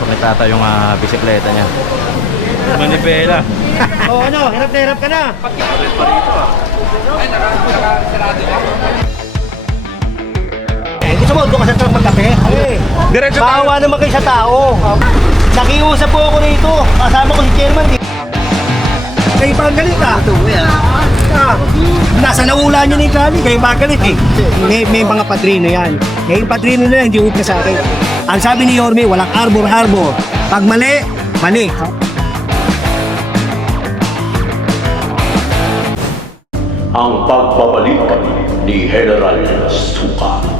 Nakitata yung bisikleta niya. Manibela. Oo, ano, hirap na hirap ka na. Gusto mo, doon ka sa truck magkape? Diretso tayo. Bawa naman kayo sa tao. Nakiusap po ako rito. Kasama ko si chairman. Kayo pa ang galit nasa naula niya ni Kali. Kayo pa ang galit May mga padrino yan. Yung padrino na yan, hindi upna sa akin. Ang sabi ni Yorme, walang arbor-arbor. Pag mali, mali. Ang pagbabalik ni General Suka.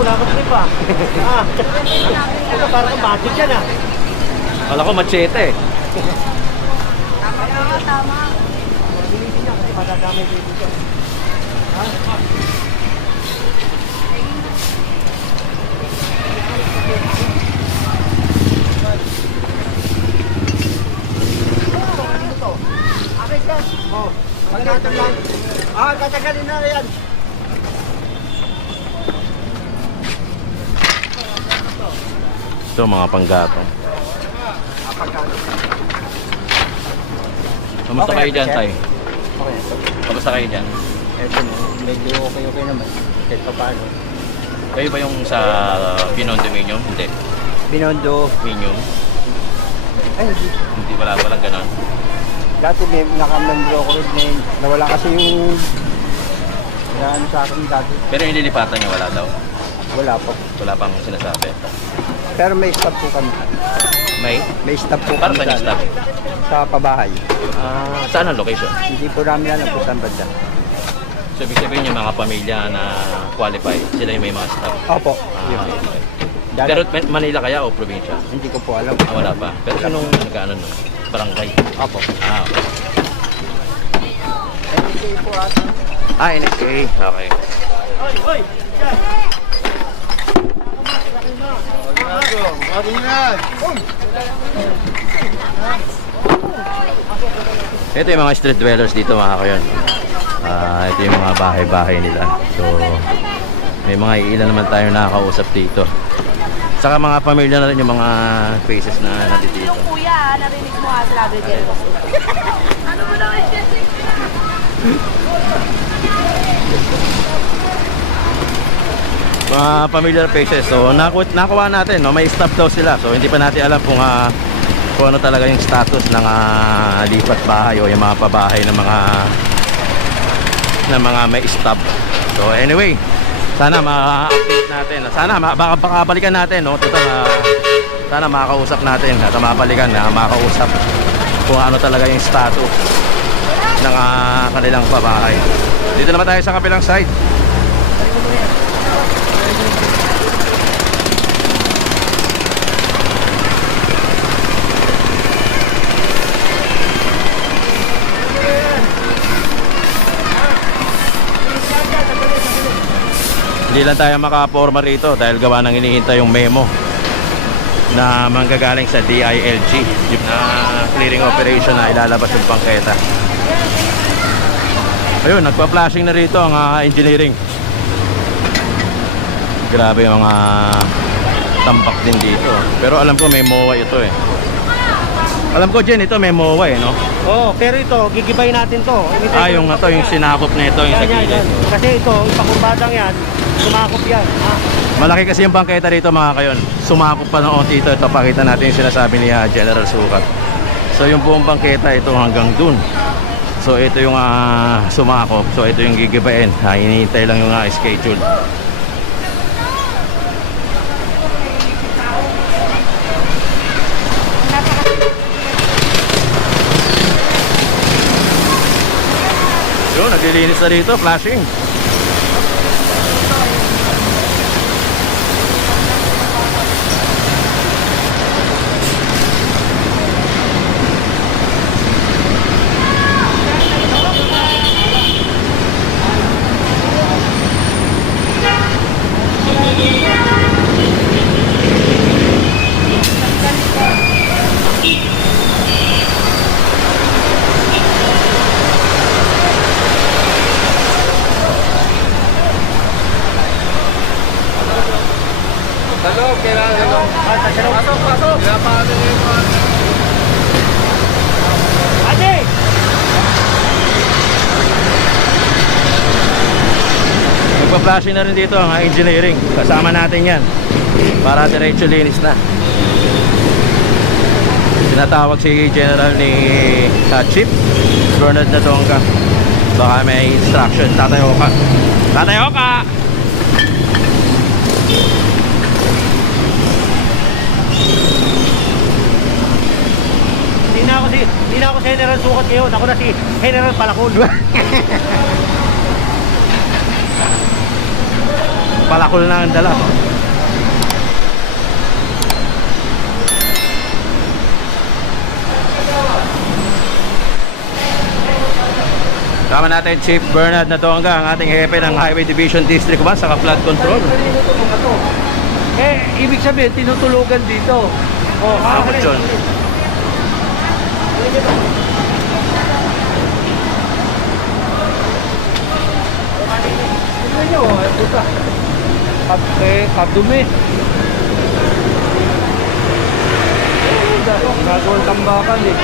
Wala ka trip parang magic yan Wala ko machete. Tama. Madadamay dito siya. Tatagalin na yan. Ito mga panggatong. Kamusta kayo dyan, Tay? Okay. Kamusta kayo dyan? Eto, medyo okay naman. Kahit pa paano. Kayo ba yung sa Binondo Medium? Hindi. Binondo. Medium? Ay, hindi. Hindi, walang ganon. Dati may nakamlandro ako rin na nawala kasi yung yan sa akin dati. Pero yung lilipatan niya wala daw. Wala po. Wala pang sinasabi. Pero may stop po kami. May stop po para kami. saan yung stop? Sa pabahay. Saan ang location? Hindi po namin alam kung saan ba dyan. So, ibig sabihin yung mga pamilya na qualified, sila yung may mga staff. Opo. Okay. Dati- Pero Manila kaya o probinsya? Hindi ko po alam. Wala pa. Pero sinong nag-ano nun? Barangay? Opo. Okay. NTK po NSA. Okay. Oy! Ito yung mga street dwellers dito mga kayon. Ito yung mga bahay-bahay nila. So, may mga ilan naman tayo nakakausap dito. Saka mga pamilya na rin yung mga faces na nandito dito. Yung kuya, narinig mo nga sila Gabriel. Ano mo naman siya? Mga familiar faces. So, nakuha natin, no? May stop daw sila. So, hindi pa natin alam kung ano talaga yung status ng lipat bahay o yung mga pabahay ng mga may stop. So, anyway, sana ma-update natin. Sana baka balikan natin, no? Total, sana makakausap natin at mabalikan na makakausap kung ano talaga yung status ng kanilang pabahay. Dito naman tayo sa kabilang side. Hindi lang tayo makaporma rito dahil gawa ng hinihintay yung memo na manggagaling sa DILG na clearing operation na ilalabas yung pangketa. Ayun, nagpa-flashing na rito ang engineering. Grabe yung mga tambak din dito. Pero alam ko may MOA ito eh. Alam ko Jen, ito may MOA eh, no? Oo, pero ito, gigibay natin to. Yung yung sinakop na ito, yung sa gilid. Kasi ito, ipakumbadang yan, sumakop yan. Malaki kasi yung bangketa rito mga kayon. Sumakop pa noon dito. Ito pakita natin yung sinasabi ni General Sukat. So yung buong bangketa ito hanggang dun. So ito yung sumakop. So ito yung gigibain. Hinihintay lang yung schedule. Yun, naglilinis na rito, flashing. Ipa-flashing na rin dito ang engineering. Kasama natin yan para diretso linis na. Tinatawag si General ni Chief Bernard Nadonga. Baka may instruction. Tatayo ka. Tatayo ka! Hindi na ako si General Sukat ngayon. Ako na si General Palakol. Palakol na ang dala. Kasama natin Chief Bernard Nadonga, ang ating hepe ng Highway Division District 1 sa flood control. Ibig sabihin, tinutulugan dito. Oh, Bakit yun? Tignan nyo, ito ka. Kadumi. Gagawang tambakan eh.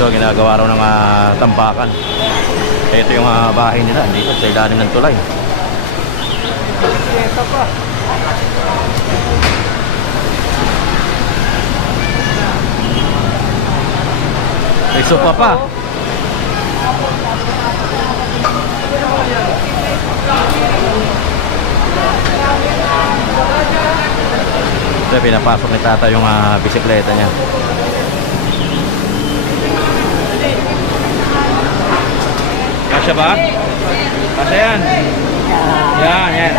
So ginagawa raw ng tambakan. Ito yung bahay nila dito sa ilalim ng tulay. Ito pa. May sopa pa. So pinapasok ni tata yung bisikleta niya. Kasya ba? Kasya yan. Yan, yan.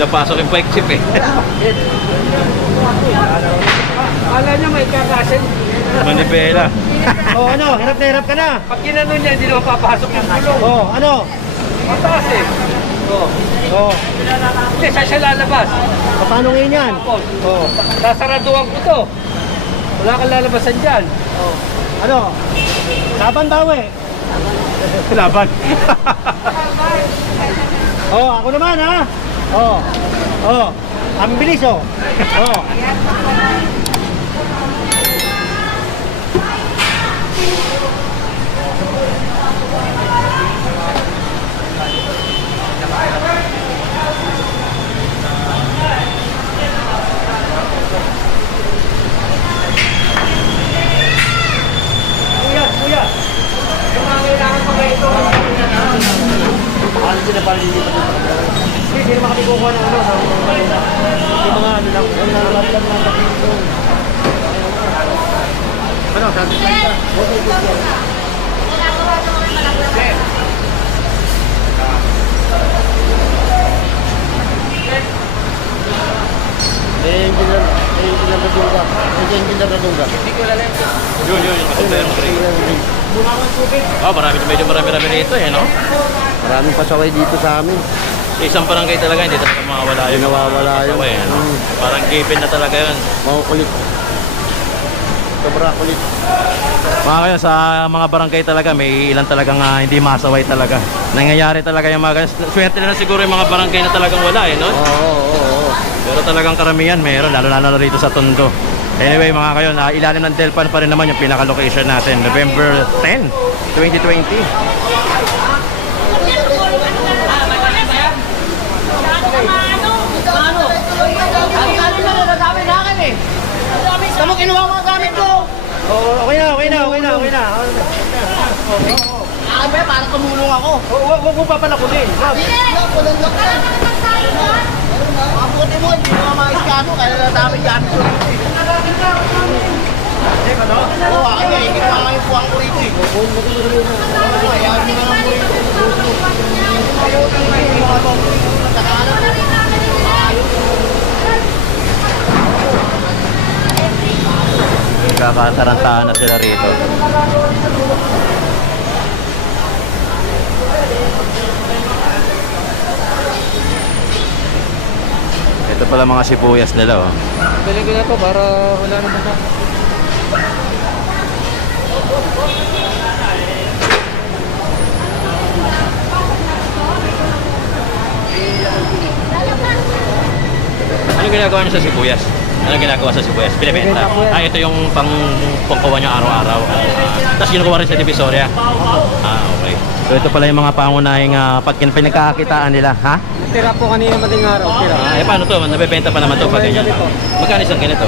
Pinapasok yung bike chip eh. Kala niya may kakasin. Manibela. Oh, ano? Hirap na hirap ka na. Pag ginanon niya, hindi naman papasok yung gulong. Oh, ano? Mataas eh. Oh. Oh, Hindi, siya lalabas. paano ngayon yan? Tapos, sasaraduhan ko to. Wala kang lalabasan dyan. Ano? Laban daw eh. Laban. Oh, ako naman ha. Oh. Oh. Ang bilis oh. Oh. Kuya. Yung mga kailangan pa kayo ito. Ano sila pa rin dito? Hindi naman kami kukuha ng ano. Yung mga ano lang. Yung nalalat lang dito. Ano? Sabi ka? Engineer Radunga. Engineer Radunga. Yun, yung kasintero mo rin. Oh, medyo marami rito eh, no? Maraming pasaway dito sa amin. Isang barangay talaga, hindi talaga mawawala yun. Nawawala yun. Pasaway, no? Parang given na talaga yun. Makukulit. Sobra kulit. Mga kayo, sa mga barangay talaga, may ilan talagang hindi masaway talaga. Nangyayari talaga yung mga ganyan. Swerte na siguro yung mga barangay na talagang wala eh, no? Oo. Pero talagang karamihan meron, lalo na rito sa Tondo. Anyway mga kayo, ilalim ng Delpan pa rin naman yung pinaka-location natin. November 10, 2020. Tama kinuha mo ang gamit ko. Oh, okay na. Akin ba, parang tumulong ako. Huwag mo papalakunin. Kulong ka. Mga puti mo, hindi mo mga iskano, kaya nadami gamit ko rito eh. Oo, akin nga, hindi pa yung puwang ko rito eh. Ayaw nyo naman mo rito. Kakasarantahan na sila rito. Ito pala mga sibuyas nila oh. Bili ko na to para wala naman na. ginagawa niyo sa sibuyas? Anong ginagawa sa sibuyas? Binibenta? Ah, ito yung pangkuha niyo araw-araw. Tapos kinukuha rin sa Divisoria? Ah, okay. So ito pala yung mga pangunahing pag pinagkakakitaan nila, ha? Tira po kanina mating araw, tira. Ah, paano to? Nabebenta pa naman to pag ganyan. Magkano isang ganito?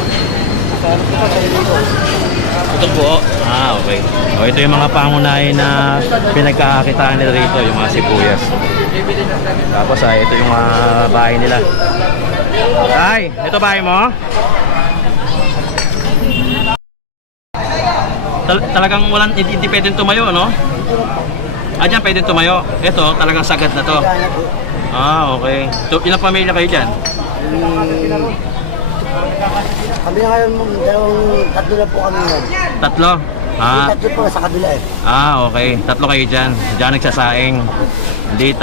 Ito po. Ah, okay. O, ito yung mga pangunahin na pinagkakakitaan nila rito, yung mga sibuyas. Tapos ito yung bahay nila. Ay, ito bahay mo? Talagang walang, hindi pwedeng tumayo, no? Ah, dyan pwedeng tumayo. Ito, talagang sagad na to. Ah, okay. Ilang pamilya kayo dyan? Kami na ngayon, tatlo na po kami ngayon. Tatlo? Ah, Tatlo po sa kabila eh. ah, okay. Tatlo kayo dyan. Diyan nagsasaing. Liit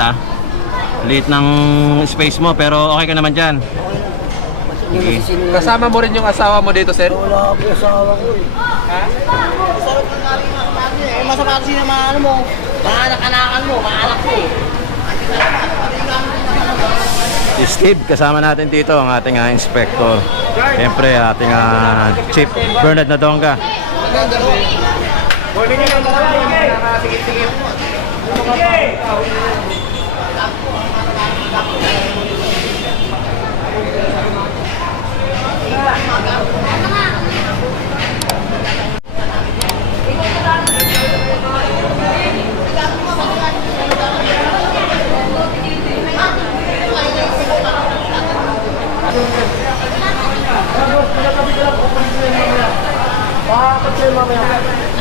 Liit ng space mo, pero okay ka naman dyan. Sige. Kasama mo rin yung asawa mo dito, sir? Wala po asawa ko eh. Masama kasi naman ano mo, maanak-anakan mo, maanak ko eh. Steve, kasama natin dito ang ating inspector. Siyempre, ating Chief Bernard Nadonga.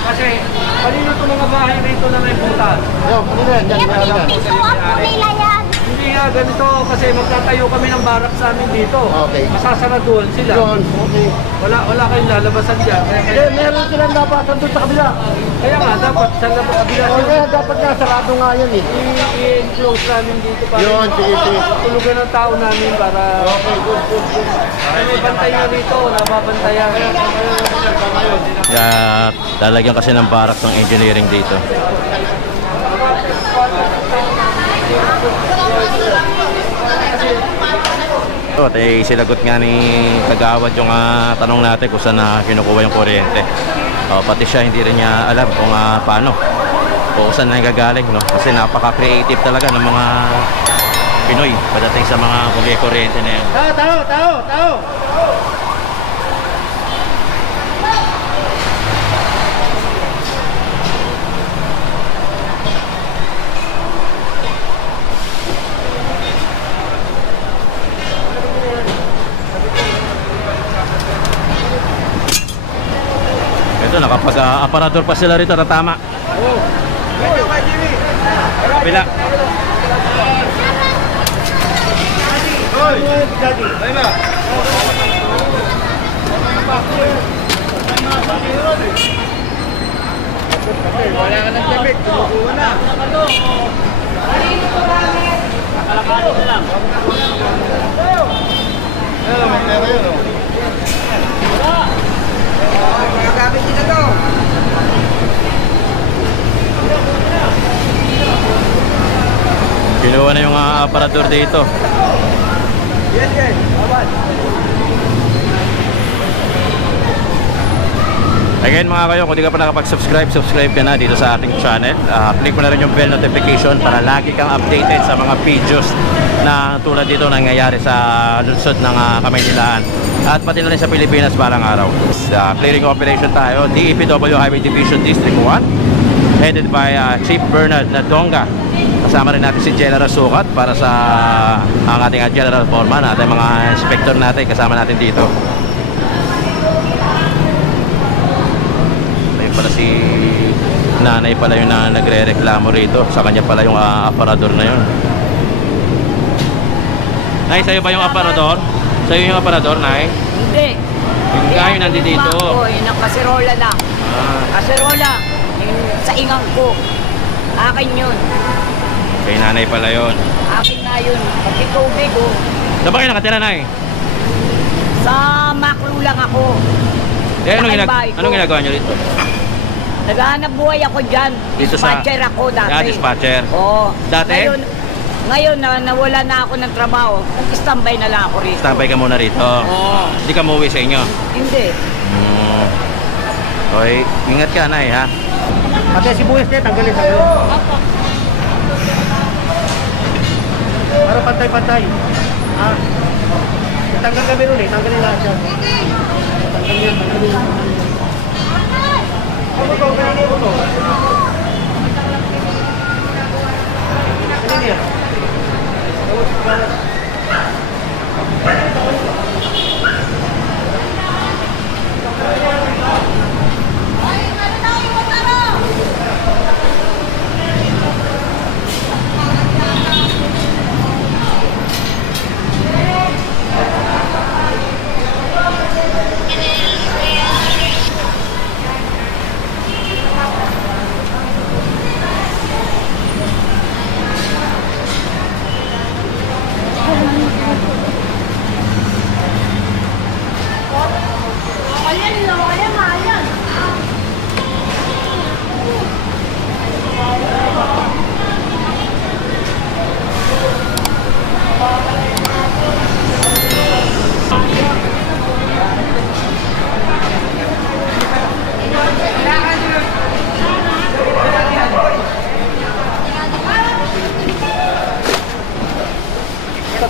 Kasi, kanina itong mga bahay rito na may butas. Ito ako nila yan. Hindi nga ganito kasi magtatayo kami ng barak sa amin dito. Okay. Masasaraduhan sila. Okay. Wala kayong lalabasan dyan. Meron silang nabatan doon sa kabila. Kaya nga, dapat sa kabila Kaya dapat nga, sarado nga yan eh. i-enclose namin dito para Yun, sige. tulugan ng tao namin para good. May bantay na dito, nababantayan. Kaya lalagyan kasi ng barracks ng engineering dito. So, silagot nga ni Kagawad yung tanong natin kung saan kinukuha yung kuryente. Pati siya hindi rin niya alam kung paano o kung saan nanggagaling, no? Kasi napaka-creative talaga ng mga Pinoy pagdating sa mga kuryente na yan. Tao! Ito, nakapag-aparador pa sila rito na tama. Kabila. Wala ka ng gamit, tumukuha na. Gamit nila to. Kinuha na yung aparador dito. Yes. Awan. Again mga kayo, kung di ka pa nakapag-subscribe, subscribe ka na dito sa ating channel. Click mo na rin yung bell notification para lagi kang updated sa mga videos na tulad dito nangyayari sa lungsod ng Kamaynilaan at pati na rin sa Pilipinas balang araw. Sa clearing operation tayo, DEPW Highway Division District 1, headed by Chief Bernard Nadonga. Kasama rin natin si General Sukat para sa ang ating General Foreman, ating mga inspector natin, kasama natin dito. Pala si nanay pala yung nagre-reklamo rito, sa kanya pala yung aparador na yun. Nay, sa'yo ba yung aparador? Sa'yo yung aparador, Nay? Hindi. Yung kayo nandito dito. Ako, yung nakasirola lang. Kasirola. Yung sa ingang ko. Akin yun. Kay nanay pala yun. Akin na yun. Pati tubig, oh. Saan ba kayo nakatira, Nay? Sa Maclu lang ako. Anong ginagawa nyo dito? Naghahanap buhay ako dyan. Dito sa- Dispatcher ako dati. Dispatcher. Oo. Dati? Ngayon, Ngayon na nawala na ako ng trabaho, standby na lang ako rito. Standby ka muna rito. Oo. Hindi ka muuwi sa inyo. Hindi. Okay, ingat ka, Nay, ha? Pati sibuyas niya, tanggalin. Opo. Para pantay-pantay. Ah. Tanggal kami nun eh, tanggalin lahat yan. Tanggalin. Ano to? Kanina ko to. Kanina yan.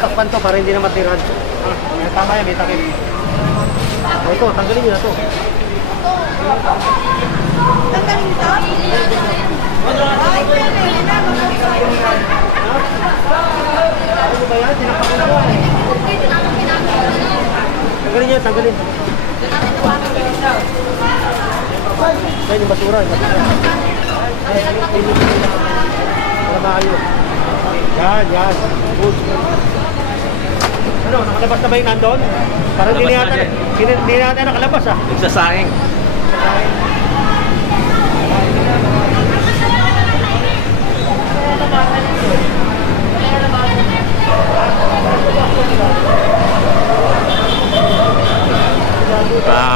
Takpan to para hindi na matiran. Tama yan, may takip. Ito, tanggalin nyo na to. Tanggalin ito? Ay, pwede na. Ano ba yan? Tinapakin na ba? Tanggalin nyo, tanggalin. Ay, yung basura. Para maayos. Yan. Good. Ano, nakalabas na ba yung nandun? Parang hindi natin nakalabas ah. Nagsasaing.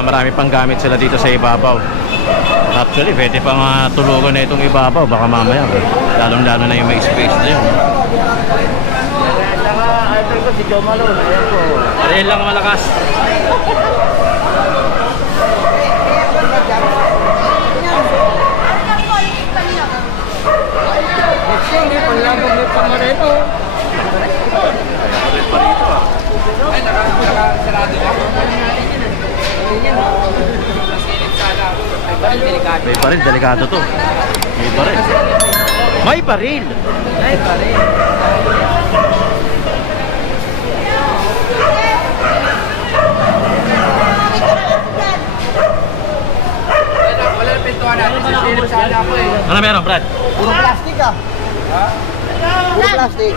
Marami pang gamit sila dito sa ibabaw. Actually, pwede pang tulugan na itong ibabaw. Baka mamaya, lalong-lalo na yung may space na yun. Saka, idol ko si Joe Malone. Ayan po. Ariel lang malakas. Sige, panlabog may pamareno. May baril, delikado to. May baril. May baril! Wala na pintuan natin. Sisilip sana ako eh. Ano meron, Brad? Puro plastic ah. Puro plastic.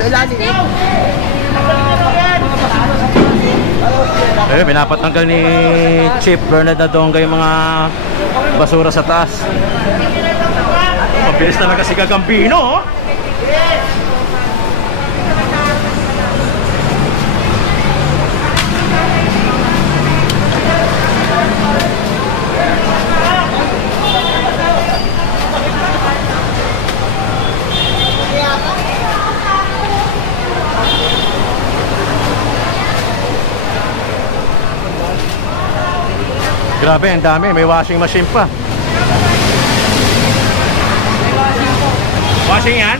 Sa ilalim eh. Pinapatanggal ni Chief Bernard Adonga yung mga basura sa taas. Mabilis talaga si Gagambino, oh. Grabe, ang dami. May washing machine pa. Washing yan?